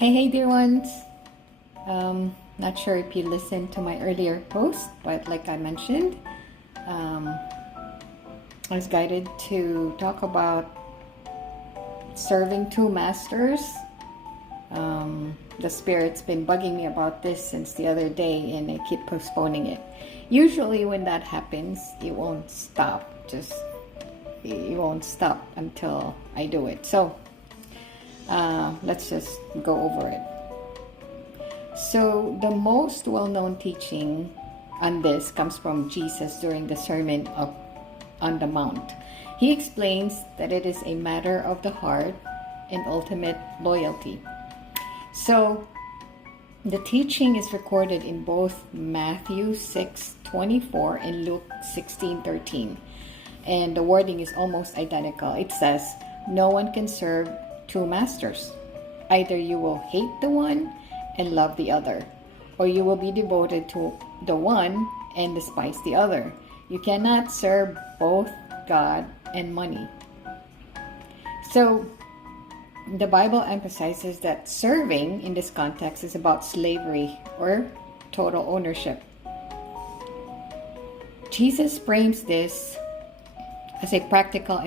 Hey, dear ones. Not sure if you listened to my earlier post, but like I mentioned, I was guided to talk about serving two masters. The Spirit's been bugging me about this since the other day, and I keep postponing it. Usually, when that happens, it won't stop. It won't stop until I do it. So, let's just go over it. So the most well-known teaching on this comes from Jesus during the Sermon on the Mount. He explains that it is a matter of the heart and ultimate loyalty. So the teaching is recorded in both Matthew 6:24 and Luke 16:13. And the wording is almost identical. It says, "No one can serve two masters. Either you will hate the one and love the other, or you will be devoted to the one and despise the other. You cannot serve both God and money." So the Bible emphasizes that serving in this context is about slavery or total ownership. Jesus frames this as a practical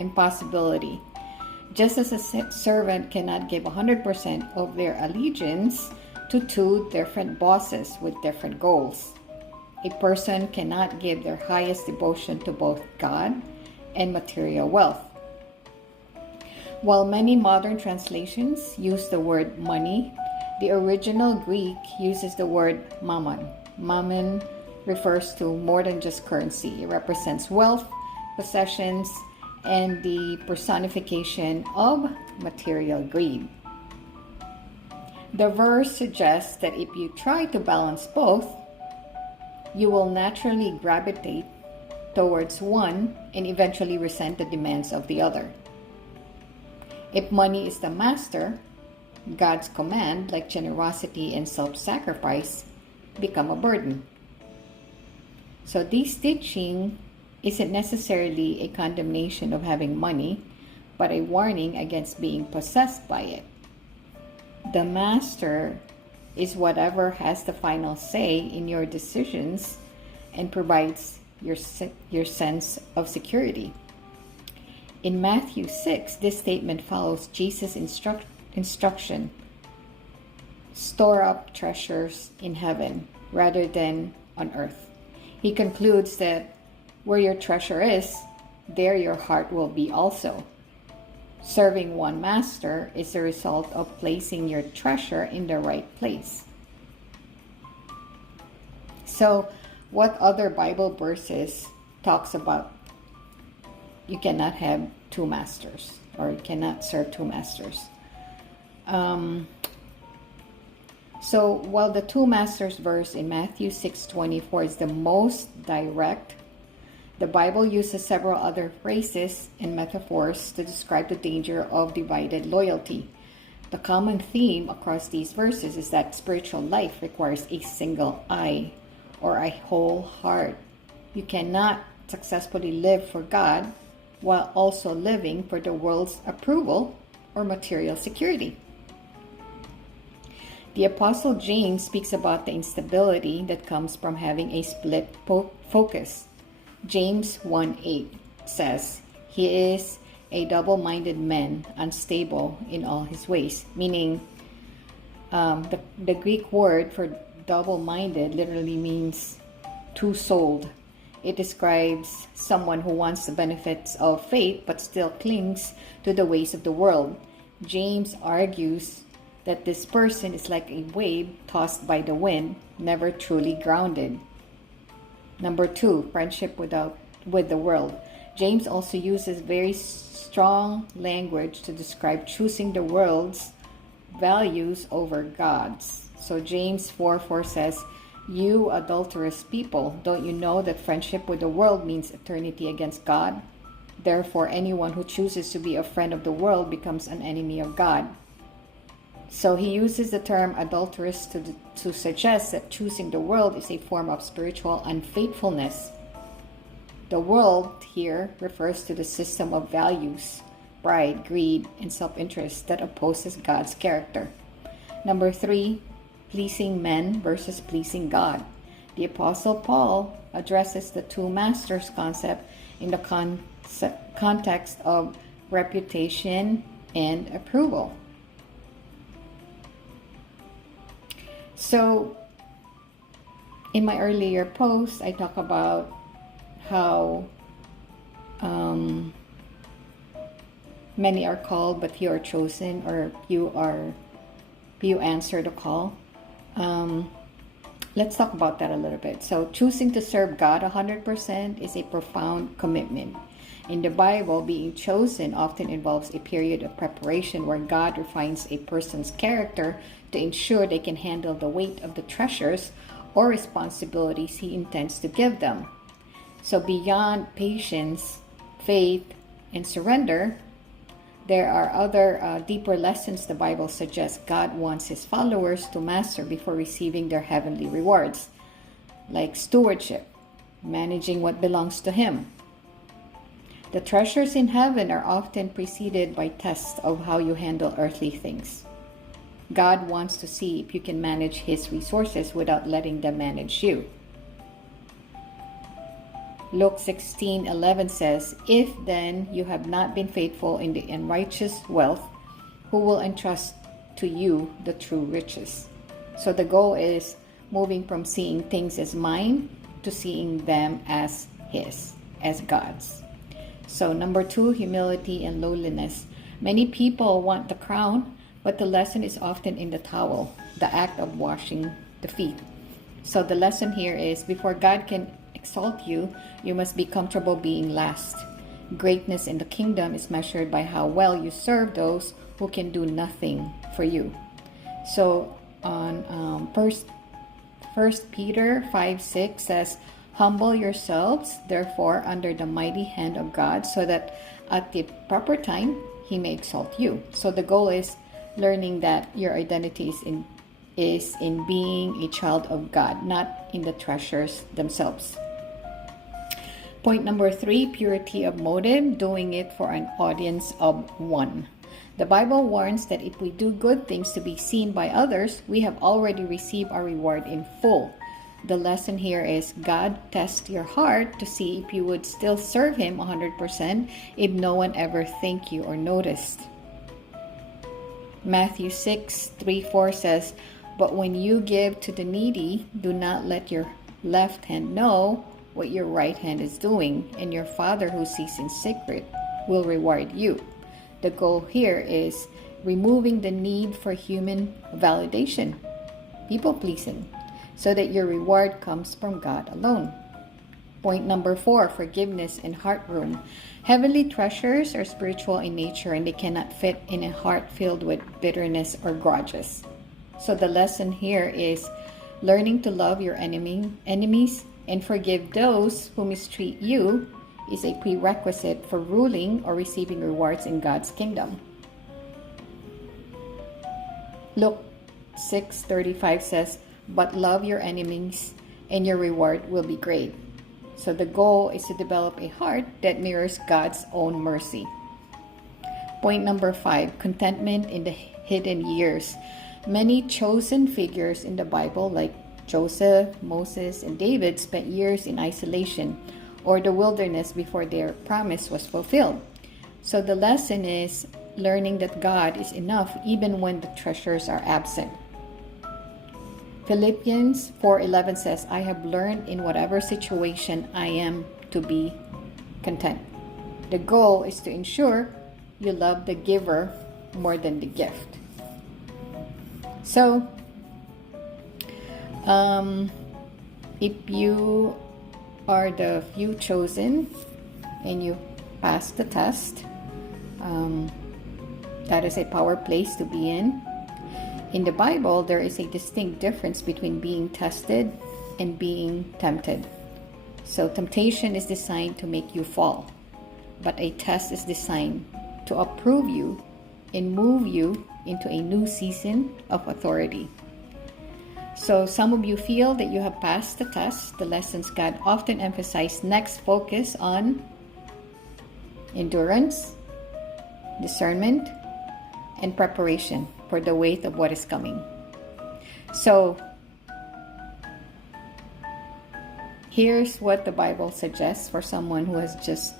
impossibility. Just as a servant cannot give 100% of their allegiance to two different bosses with different goals, a person cannot give their highest devotion to both God and material wealth. While many modern translations use the word money, the original Greek uses the word mammon. Mammon refers to more than just currency. It represents wealth, possessions, and the personification of material greed. The verse suggests that if you try to balance both, you will naturally gravitate towards one and eventually resent the demands of the other. If money is the master, God's command, like generosity and self-sacrifice, become a burden. So this teaching isn't necessarily a condemnation of having money, but a warning against being possessed by it. The master is whatever has the final say in your decisions and provides your sense of security. In Matthew 6, this statement follows Jesus' instruction: store up treasures in heaven rather than on earth. He concludes that where your treasure is, there your heart will be also. Serving one master is the result of placing your treasure in the right place. So, what other Bible verses talks about you cannot have two masters, or you cannot serve two masters? So, while the two masters verse in Matthew 6:24 is the most direct, the Bible uses several other phrases and metaphors to describe the danger of divided loyalty. The common theme across these verses is that spiritual life requires a single eye, or a whole heart. You cannot successfully live for God while also living for the world's approval or material security. The Apostle James speaks about the instability that comes from having a split focus. James 1:8 says, "He is a double-minded man, unstable in all his ways," meaning the Greek word for double-minded literally means two-souled. It describes someone who wants the benefits of faith but still clings to the ways of the world. James argues that this person is like a wave tossed by the wind, never truly grounded. Number 2, friendship with the world. James also uses very strong language to describe choosing the world's values over God's. So James 4:4 says, "You adulterous people, don't you know that friendship with the world means eternity against God? Therefore, anyone who chooses to be a friend of the world becomes an enemy of God." So he uses the term adulterous to suggest that choosing the world is a form of spiritual unfaithfulness. The world here refers to the system of values pride, greed, and self-interest that opposes God's character. Number 3, pleasing men versus pleasing God. The Apostle Paul addresses the two masters concept in the context of reputation and approval. So, in my earlier post, I talk about how many are called, but few are chosen, or few answer the call. Let's talk about that a little bit. So, choosing to serve God 100% is a profound commitment. In the Bible, being chosen often involves a period of preparation where God refines a person's character to ensure they can handle the weight of the treasures or responsibilities He intends to give them. So beyond patience, faith, and surrender, there are other deeper lessons the Bible suggests God wants His followers to master before receiving their heavenly rewards, like stewardship, managing what belongs to Him. The treasures in heaven are often preceded by tests of how you handle earthly things. God wants to see if you can manage His resources without letting them manage you. Luke 16:11 says, "If then you have not been faithful in the unrighteous wealth, who will entrust to you the true riches?" So the goal is moving from seeing things as mine to seeing them as His, as God's. So number 2, humility and lowliness. Many people want the crown, but the lesson is often in the towel, the act of washing the feet. So the lesson here is, before God can exalt you, you must be comfortable being last. Greatness in the kingdom is measured by how well you serve those who can do nothing for you. So on First Peter 5:6 says, "Humble yourselves, therefore, under the mighty hand of God, so that at the proper time He may exalt you." So the goal is learning that your identity is in being a child of God, not in the treasures themselves. Point number 3, purity of motive, doing it for an audience of one. The Bible warns that if we do good things to be seen by others, we have already received our reward in full. The lesson here is God tests your heart to see if you would still serve Him 100% if no one ever thanked you or noticed. Matthew 6:3-4 says, "But when you give to the needy, do not let your left hand know what your right hand is doing, and your Father who sees in secret will reward you." The goal here is removing the need for human validation, people pleasing, so that your reward comes from God alone. Point number 4, forgiveness and heart room. Heavenly treasures are spiritual in nature, and they cannot fit in a heart filled with bitterness or grudges. So the lesson here is learning to love your enemies and forgive those who mistreat you is a prerequisite for ruling or receiving rewards in God's kingdom. Luke 6:35 says, "But love your enemies and your reward will be great." So the goal is to develop a heart that mirrors God's own mercy. Point number 5, contentment in the hidden years. Many chosen figures in the Bible, like Joseph, Moses, and David, spent years in isolation or the wilderness before their promise was fulfilled. So the lesson is learning that God is enough even when the treasures are absent. Philippians 4:11 says, "I have learned in whatever situation I am to be content." The goal is to ensure you love the giver more than the gift. So, if you are the few chosen and you pass the test, that is a power place to be in. In the Bible, there is a distinct difference between being tested and being tempted. So temptation is designed to make you fall, but a test is designed to approve you and move you into a new season of authority. So some of you feel that you have passed the test. The lessons God often emphasizes next focus on endurance, discernment, and preparation for the weight of what is coming. So, here's what the Bible suggests for someone who has just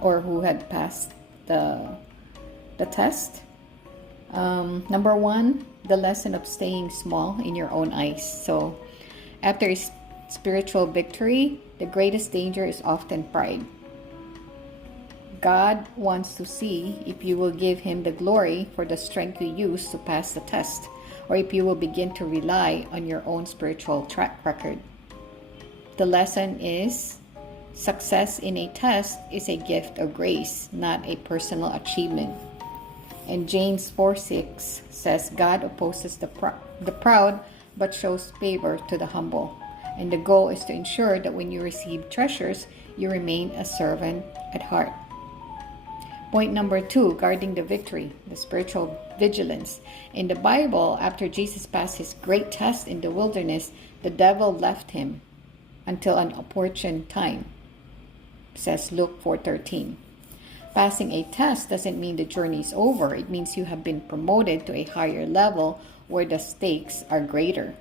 or who had passed the test. Number one, the lesson of staying small in your own eyes. So, after a spiritual victory, the greatest danger is often pride. God wants to see if you will give Him the glory for the strength you use to pass the test, or if you will begin to rely on your own spiritual track record. The lesson is, success in a test is a gift of grace, not a personal achievement. And James 4:6 says, God opposes the proud, but shows favor to the humble. And the goal is to ensure that when you receive treasures, you remain a servant at heart. Point number 2, guarding the victory, the spiritual vigilance. In the Bible, after Jesus passed his great test in the wilderness, the devil left him until an opportune time, says Luke 4:13. Passing a test doesn't mean the journey is over. It means you have been promoted to a higher level where the stakes are greater.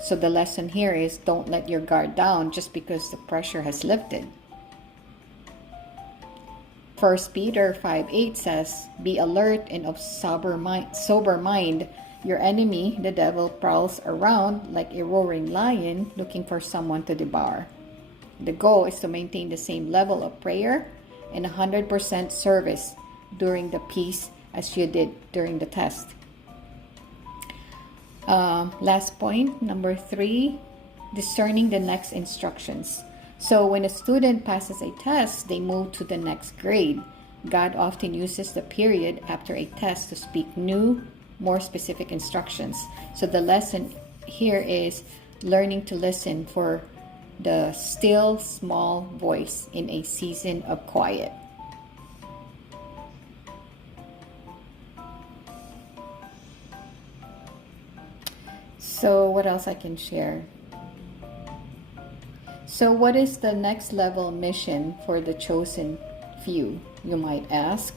So the lesson here is, don't let your guard down just because the pressure has lifted. 1 Peter 5:8 says, be alert and of sober mind. Your enemy, the devil, prowls around like a roaring lion looking for someone to devour. The goal is to maintain the same level of prayer and 100% service during the peace as you did during the test. Last point, number 3, discerning the next instructions. So when a student passes a test, they move to the next grade. God often uses the period after a test to speak new, more specific instructions. So the lesson here is learning to listen for the still small voice in a season of quiet. So what else I can share? So what is the next level mission for the chosen few, you might ask?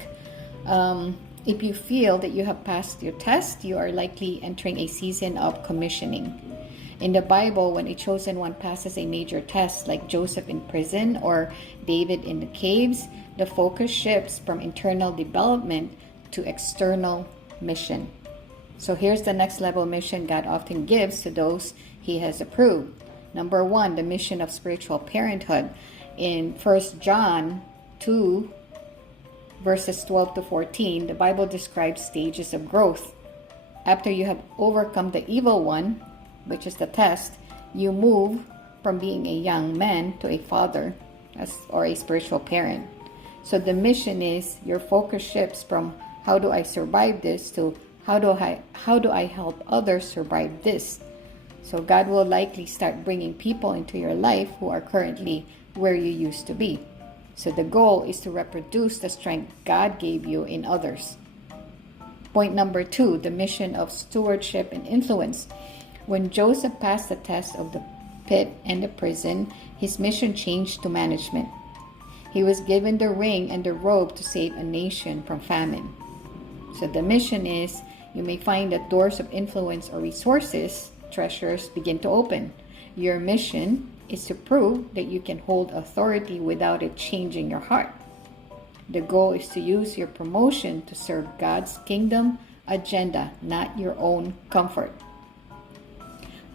If you feel that you have passed your test, you are likely entering a season of commissioning. In the Bible, when a chosen one passes a major test, like Joseph in prison or David in the caves, the focus shifts from internal development to external mission. So here's the next level mission God often gives to those He has approved. Number 1, the mission of spiritual parenthood. In 1 John 2, verses 12 to 14, the Bible describes stages of growth. After you have overcome the evil one, which is the test, you move from being a young man to a father or a spiritual parent. So the mission is, your focus shifts from how do I survive this to how do I help others survive this. So God will likely start bringing people into your life who are currently where you used to be. So the goal is to reproduce the strength God gave you in others. Point number 2, the mission of stewardship and influence. When Joseph passed the test of the pit and the prison, his mission changed to management. He was given the ring and the robe to save a nation from famine. So the mission is, you may find that doors of influence or resources, treasures, begin to open. Your mission is to prove that you can hold authority without it changing your heart. The goal is to use your promotion to serve God's kingdom agenda, not your own comfort.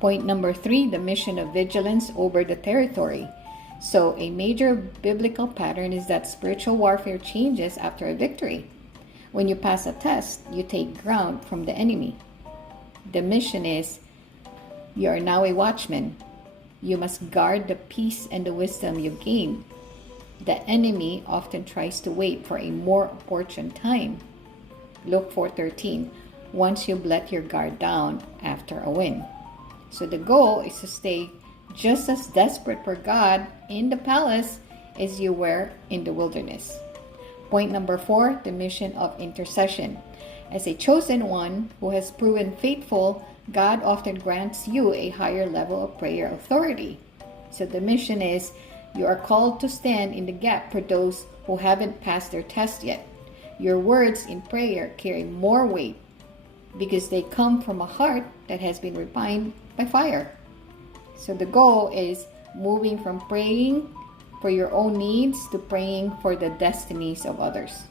Point number 3, the mission of vigilance over the territory. So a major biblical pattern is that spiritual warfare changes after a victory. When you pass a test, you take ground from the enemy. The mission is, you are now a watchman. You must guard the peace and the wisdom you gained. The enemy often tries to wait for a more opportune time. Luke 4:13, once you've let your guard down after a win. So the goal is to stay just as desperate for God in the palace as you were in the wilderness. Point number 4, the mission of intercession. As a chosen one who has proven faithful, God often grants you a higher level of prayer authority. So the mission is, you are called to stand in the gap for those who haven't passed their test yet. Your words in prayer carry more weight because they come from a heart that has been refined by fire. So the goal is moving from praying for your own needs to praying for the destinies of others.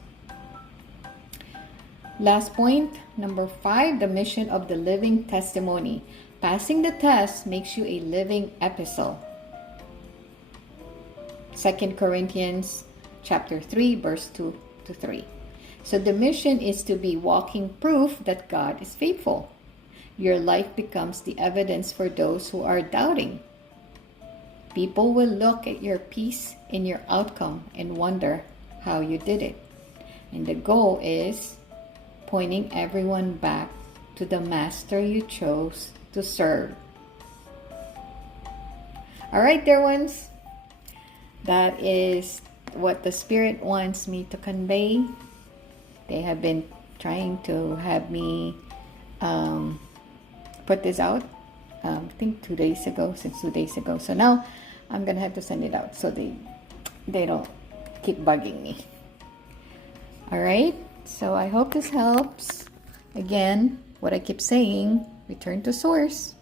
Last point, number 5, the mission of the living testimony. Passing the test makes you a living epistle. 2 Corinthians chapter 3, verse 2 to 3. So the mission is to be walking proof that God is faithful. Your life becomes the evidence for those who are doubting. People will look at your peace in your outcome and wonder how you did it. And the goal is pointing everyone back to the master you chose to serve. All right, dear ones. That is what the Spirit wants me to convey. They have been trying to have me put this out, I think 2 days ago, since 2 days ago. So now I'm going to have to send it out so they don't keep bugging me. All right. So I hope this helps. Again, what I keep saying, return to source.